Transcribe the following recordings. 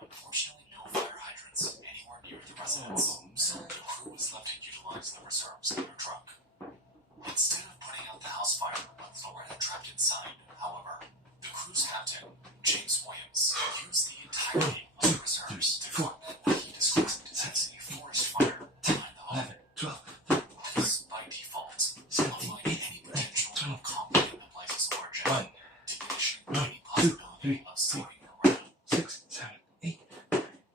Unfortunately, no fire hydrants anywhere near the residence, so the crew was left to utilize the reserves in their truck. Instead of putting out the house fire with Loretta trapped inside, however, the crew's captain, James Williams, used the entirety of the reserves to combat what he described as a forest fire behind the home. 12, This, by default, nullified any potential of combating the place's origin, diminishing any possibility of saving Loretta. 6, 7, 8,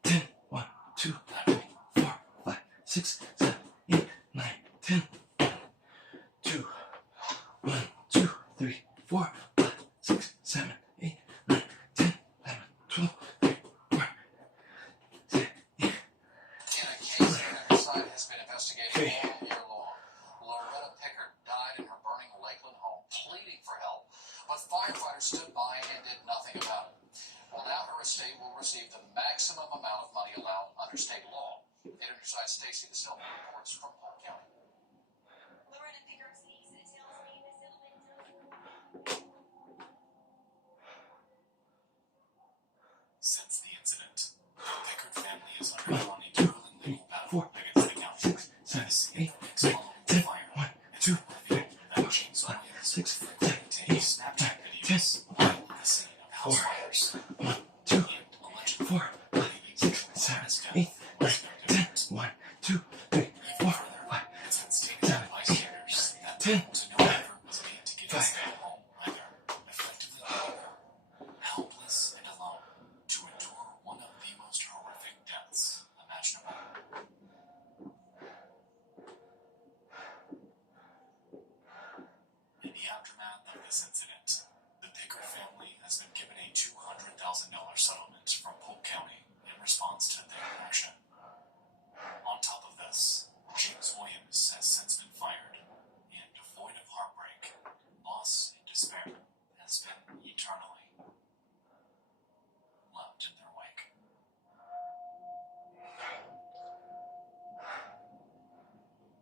10. 1, 2, 3, 4, 5, 6, 7, 8, 9, 10. 2, 1, 2, 3, 4, 5, 6, 7, 8, 9, 10, 11, 12, 13, 14, 15, 16, 17, 18. In a case that Riverside has been investigating all year long, Loretta Pickard died in her burning Lakeland home, pleading for help, but firefighters stood by and did nothing about it. Well, now her estate will receive the maximum amount of money allowed under state law. 8 on your side, Stacy DeSilva reports from Polk County. Loretta Pickard's niece tells me Since the incident, the Pickard family has undergone a grueling legal battle against the county. 6, 7, 8, 9, 10. 1, 2, 3, 4, 5, 6, 7, 8, 9, 10. At the scene of house fires. 1, 2, And allegedly, 4, 5, 6, 7, 8, 9, 10. 1, 2, 3, 4, 5, it's been stated by bystanders that 10. to no effort was made to get inside the home either, effectively leaving her helpless and alone to endure one of the most horrific deaths imaginable. In the aftermath of this incident, the Pickard family has been given a $200,000 settlement from Polk County in response to their action. On top of this, James Williams has since been fired, and devoid of heartbreak, loss, and despair has been eternally left in their wake.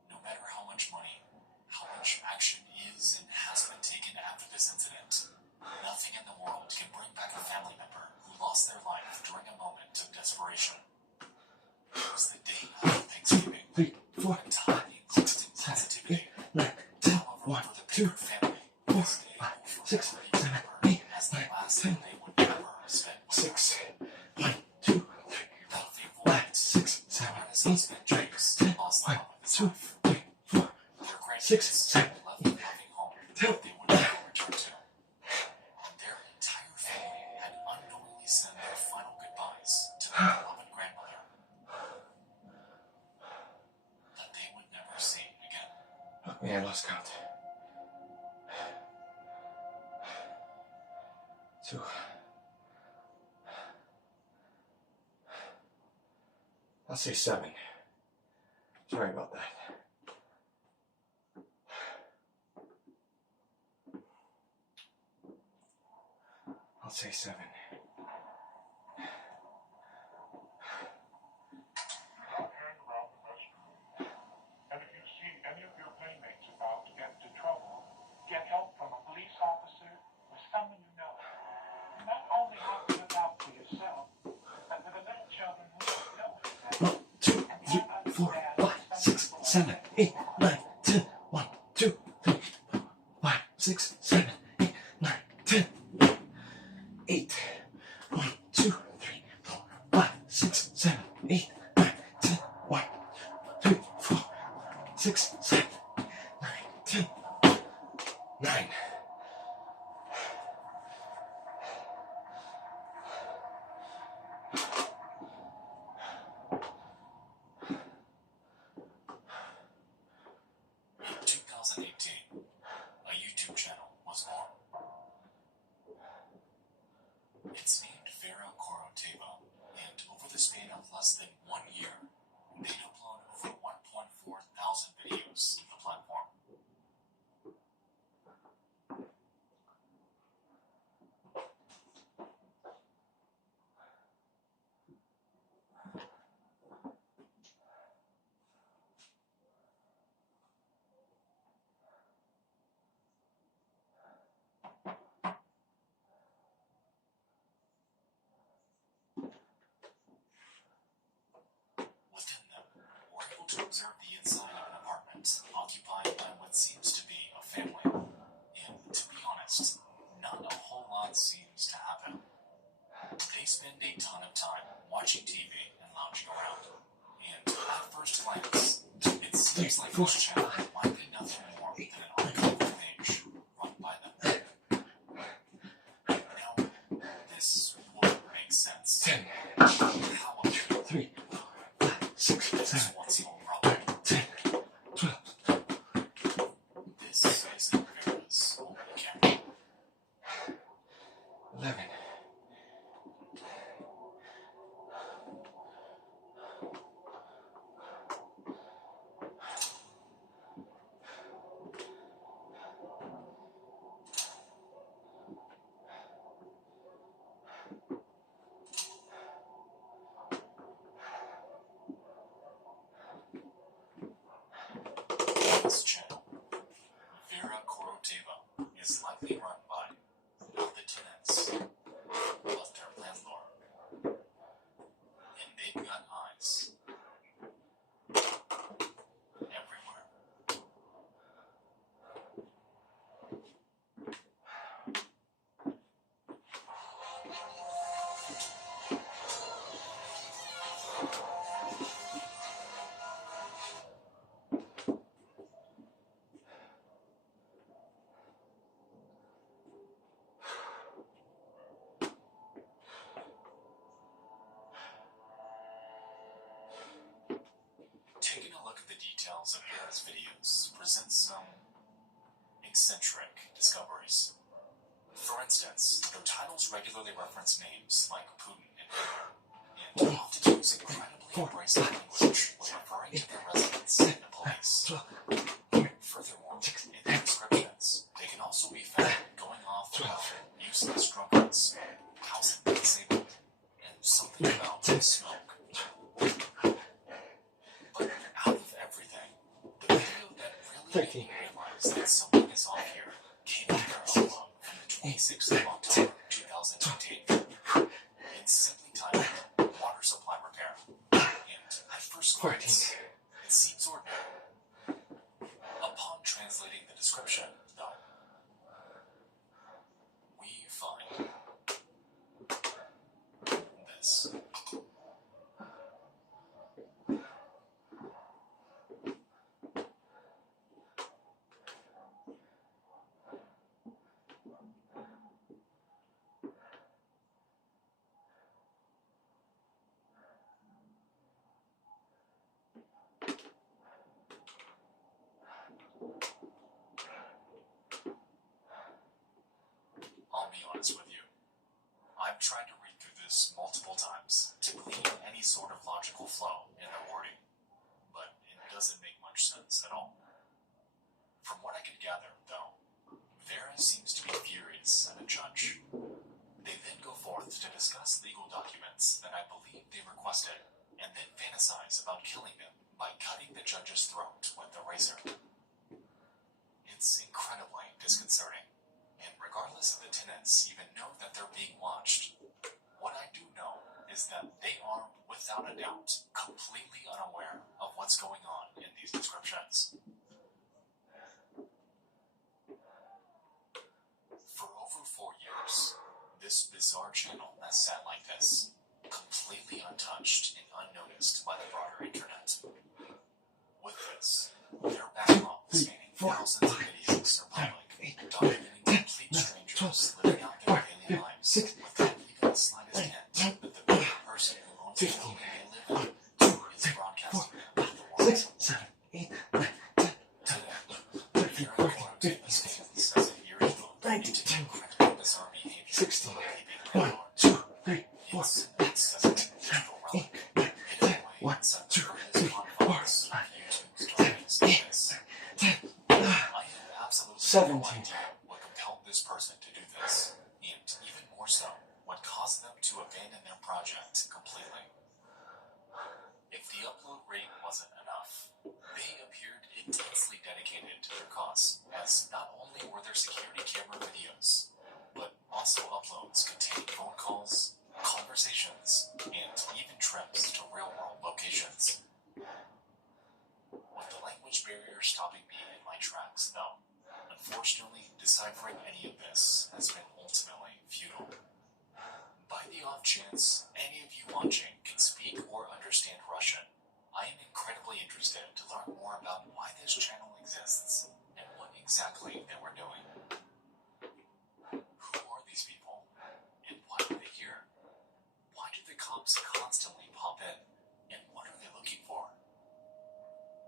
No matter how much money, how much action is and has been taken after this incident, nothing in the world can bring back a family member who lost their life during a moment of desperation. It was the day of Thanksgiving, 3, 4, a time of 6, instant 7, 8, positivity. 9, 10. However, 1, for the 2, Pickard family, 4, this day 5, will 6, forever 7, be 8, remembered as the 9, last 10. thing they would ever spend with her. 6, 1, 2, 3, Without a 5, 6, 7, Loretta's 8, husband, 9, James, 10. lost the 1, love of his 2, life. 3, 4, Their 6, grandkids 7, left the loving home that they would never return to. And their entire family had unknowingly said their final goodbyes to their beloved grandmother that they would never see again. Okay, I lost count. 2. I'll say 7. Sorry about that. I'll say 7. Hang around the restroom. And if you see any of your playmates about to get into trouble, get help from a police officer or someone you know. Not only have to look out for yourself, but for the little children who don't know it. 1, 2, 3, 4, 5, 6, 7, 8, 9, 10. 1, 2, 3, 4, 5, 6, 7, 8, 9, 10. 8. 1, 2, 3, 4, 5, 6, 7, 8, 9, 10. 1, 2, 4, 6, 7, 9, 10. 9. In 2018, a YouTube channel was born. It's named Vera Corotavo, and over the span of less than 1 year, they upload over 1.4 thousand videos to the platform. spend a ton of time watching TV and lounging around. And at first glance, it seems like this channel might be nothing more than an archival page run by them. Now, this would make sense. 10, How appealing 3, 5, 6, 7, this once home problem. 10, 12, This isn't Vera's only camera. 11. This channel, Vera Koroteva, is likely run by the tenants, plus their landlord. And they've got eyes everywhere. Taking a look at the details of Vera's videos presents some eccentric discoveries. For instance, their titles regularly reference names like Putin and Hitler, and often use incredibly abrasive language when referring to their residents and the police. Furthermore, in the descriptions, they can also be found going off about useless drunkards, housing the disabled, and something about smoke. But out of everything, the video that really made 13. me realize that something is off here came from their upload from the 26th of October 2019. It's simply titled Water Supply Repair. And at first glance, it seems ordinary. Upon translating the description, though, we find this. I'll be honest with you. I've tried to read through this multiple times to glean any sort of logical flow in their wording, but it doesn't make much sense at all. From what I could gather, though, Vera seems to be furious at a judge. They then go forth to discuss legal documents that I believe they requested, and then fantasize about killing them by cutting the judge's throat with a razor. It's incredibly disconcerting. And regardless of the tenants even know that they're being watched, what I do know is that they are, without a doubt, completely unaware of what's going on in these descriptions. For over 4 years, this bizarre channel has sat like this, completely untouched and unnoticed by the broader internet. With this, their backlog spanning thousands of videos are public, documenting complete strangers living out their daily lives without even the slightest hint that the very person who owns the building they live in is broadcasting them to the world. 6, 7, 8, 9, 10, Today, Vera Koroteva stands as an eerie look into the incredibly bizarre behavior 16, of a peeping 1, landlord. 2, 3, 4, It's 5, an 6, accessible 7, digital 8, relic, 9, 10, hidden away 1, inside 2, the 3, darkest 4, confines 5, of YouTube's 7, darkest 8, abyss. 10, I have absolutely 17. no idea what compelled this person to do this, and even more so, what caused them to abandon their project completely. If the upload rate wasn't enough, they appeared intensely dedicated to their cause, as not only were there security camera videos, but also uploads containing phone calls, conversations, and even trips to real-world locations. With the language barrier stopping me in my tracks, though, unfortunately, deciphering any of this has been ultimately futile. By the off chance watching can speak or understand Russian, I am incredibly interested to learn more about why this channel exists and what exactly they were doing. Who are these people? And why are they here? Why do the cops constantly pop in? And what are they looking for?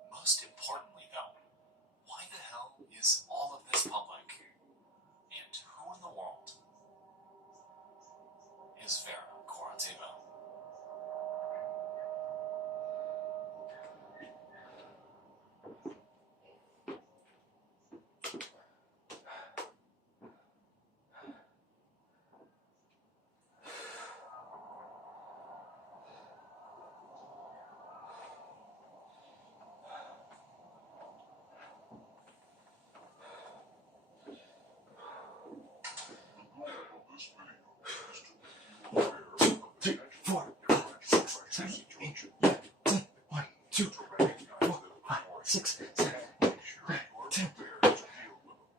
Most importantly, though, why the hell is all of this public? And who in the world is Vera Korateva? Three, four, five, six, seven, 8, 9, 10. 1, 2, 3, 4, 5, 6, 7, 8, 9, 10.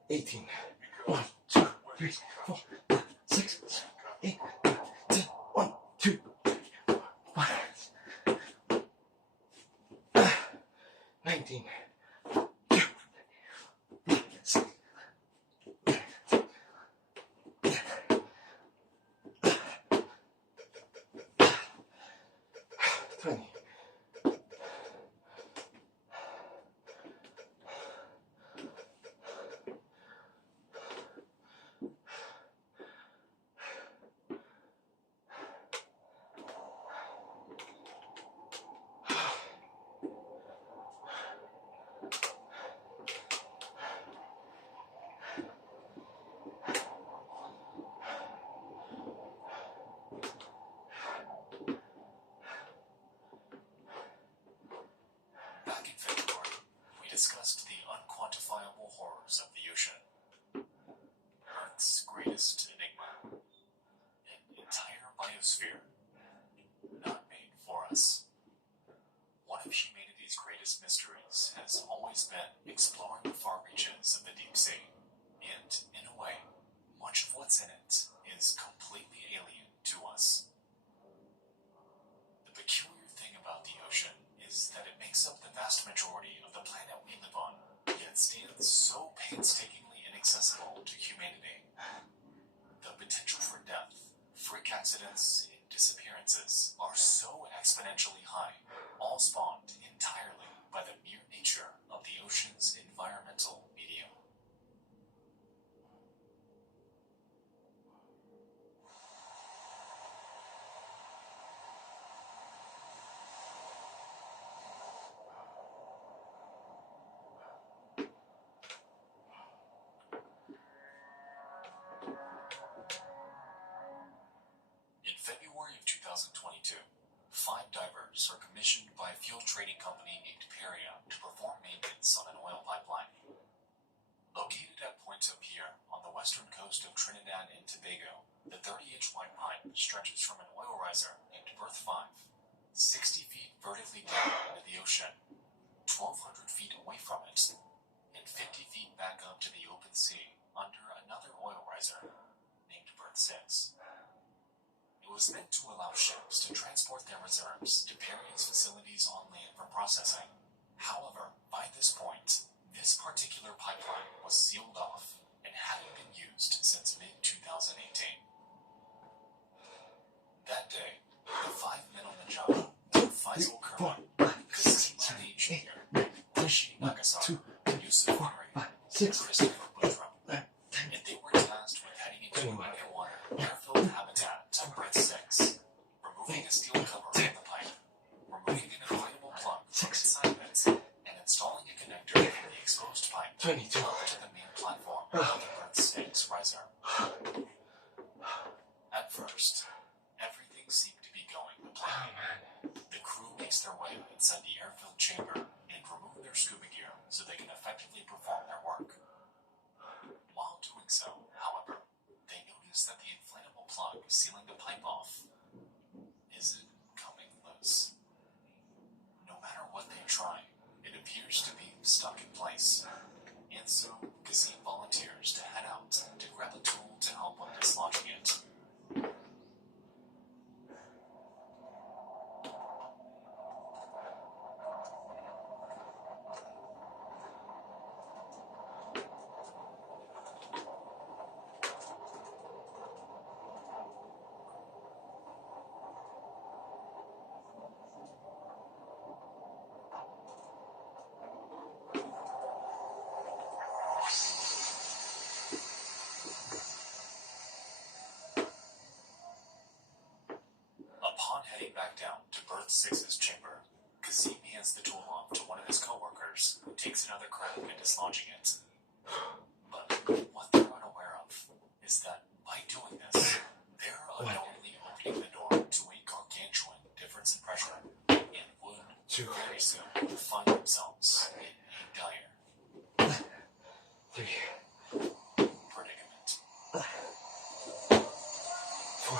18. 1, 2, 3, 4, 5, 6, 7, 8, 9, 10. 1, 2, 3, 4, 5. 19. 2, 6, 20. Back in February, we discussed the unquantifiable horrors of the ocean. Earth's greatest enigma. An entire biosphere. Not made for us. One of humanity's greatest mysteries has always been exploring the far reaches of the deep sea. And, in a way, much of what's in it is completely alien to us. The peculiar thing about the ocean is that it makes up the vast majority of the planet we live on, yet stands so painstakingly inaccessible to humanity. The potential for death, freak accidents, and disappearances are so exponentially high, all spawned entirely by the mere nature of the ocean's environmental medium. In February of 2022, 5 divers are commissioned by a fuel trading company named Peria to perform maintenance on an oil pipeline. Located at Puerto Pier on the western coast of Trinidad and Tobago, the 30-inch wide pipe stretches from an oil riser named Berth 5, 60 feet vertically down into the ocean, 1,200 feet away from it, and 50 feet back up to the open sea under another oil riser named Berth 6. It was meant to allow ships to transport their reserves to Peria's facilities on land for processing. However, by this point, this particular pipeline was sealed off and hadn't been used since mid-2018. That day, the 5 men on the job were Faisal Kerman, Kazim Engineer, Tashi Nagasaki, Yusuf Henry, and 6, Christopher Boudreaux, and they were tasked with heading into an underwater airfield habitat to Berth 6, removing a steel cover from the pipe, removing an inflatable plug from inside of it, and installing a connector from the exposed pipe 22. up to the main platform of the Berth 6 riser. At first, everything seemed to be going to plan. The crew makes their way inside the air-filled chamber and remove their scuba gear so they can effectively perform their work. While doing so, however, they notice that the inflatable plug sealing the pipe off isn't coming loose. No matter what they try, it appears to be stuck in place. And so, Kazim volunteers to head out to grab a tool to help with dislodging it. back down to Berth 6's chamber, Kazim hands the tool off to one of his co-workers, who takes another crack at dislodging it. But what they're unaware of is that by doing this, they're unknowingly opening the door to a gargantuan difference in pressure, and would very soon find themselves in a dire 3, predicament. 4.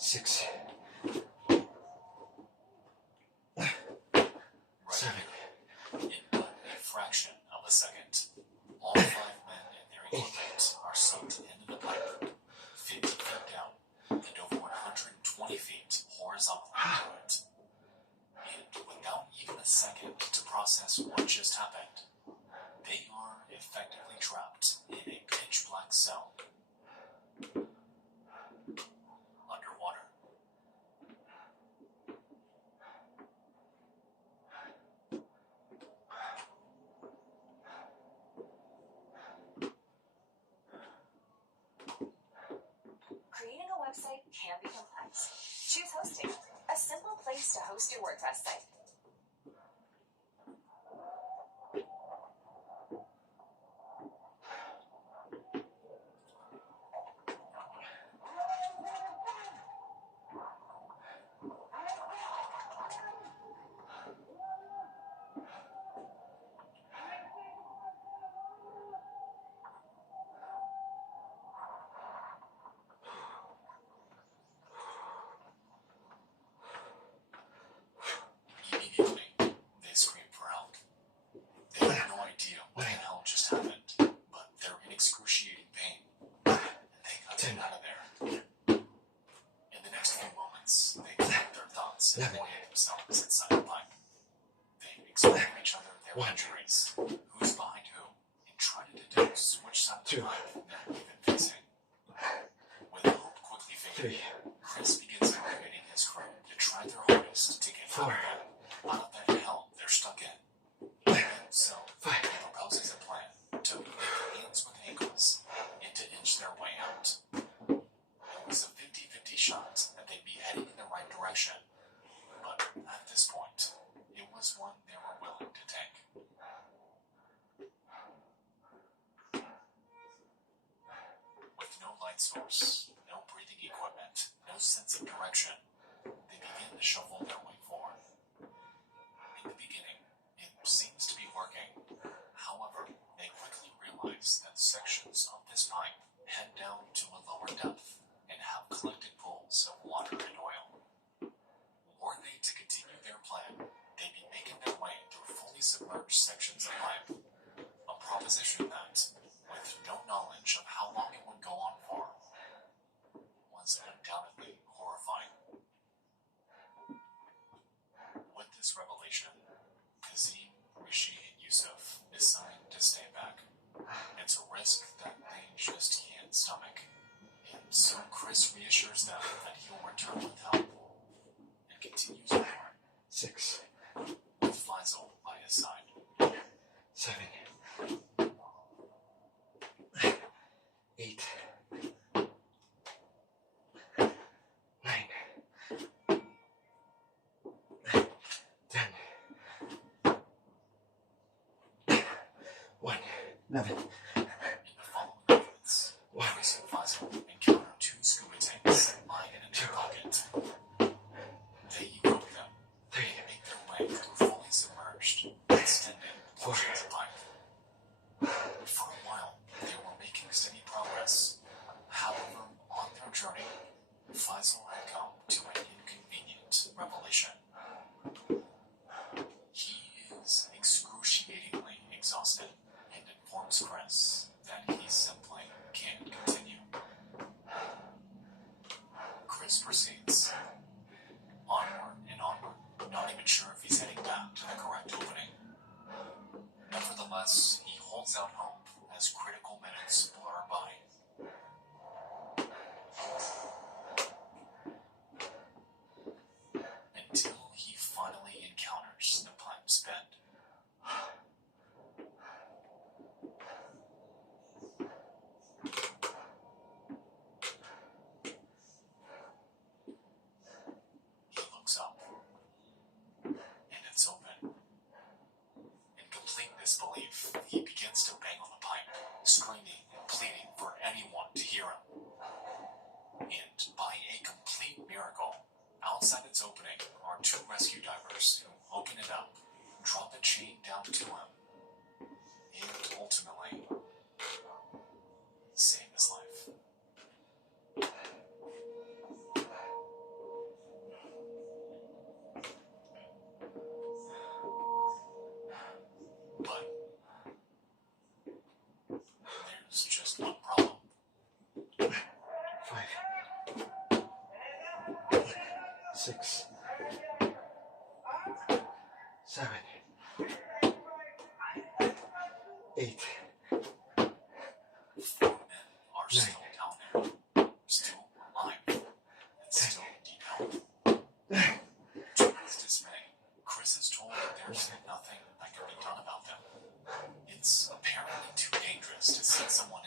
Six, Right 7. here, in but a fraction of a second, all 5 men and their equipment are sucked into the pipe, 50 feet down, and over 120 feet horizontally into it. And without even a second to process what just happened, they are effectively trapped in a pitch black cell. Underwater. Creating a website can be complex. Choose hosting, a simple place to host your WordPress site. Immediately, they scream for help. They have no idea what the hell just happened, but they're in excruciating pain, and they got to get out of there. In the next few moments, they collect their thoughts and orient themselves inside the pipe. They explain to each other their injuries, who's behind who, and try to deduce which side of the pipe they're even facing. With hope quickly fading, 3, Chris begins motivating his crew to try their hardest to get out of that hell they're stuck in. And so, he proposes a plan to make hands with ankles and to inch their way out. It was a 50-50 shot that they'd be heading in the right direction, but at this point, it was one they were willing to take. With no light source, no breathing equipment, no sense of direction, they begin to shuffle their way forward. In the beginning, it seems to be working. However, they quickly realize that sections of this pipe head down to a lower depth and have collected pools of water and oil. Were they to continue their plan, they'd be making their way through fully submerged sections of pipe. A proposition that, with no knowledge of how long it would go on for, was undoubtedly horrifying. With this revelation, Kazim, Rishi, and Yusuf decide to stay back. It's a risk that they just can't stomach. And so Chris reassures them that he'll return with help and continues on 6, with Faisal by his side. 7, 8, 9, 10, 1, 11, In the following moments, 1, Chris and Faisal encounter 2 scuba tanks lying in a new pocket. They equip them 3, and make their way through fully submerged, extended portions of pipe. For a while, they were making steady progress. However, on their journey, Faisal had come to an inconvenient revelation. He is excruciatingly exhausted and informs Chris 6, 7, 8. Four men are still down there, still alive, and still need help. To his dismay, Chris is told that there's nothing that can be done about them. It's apparently too dangerous to send someone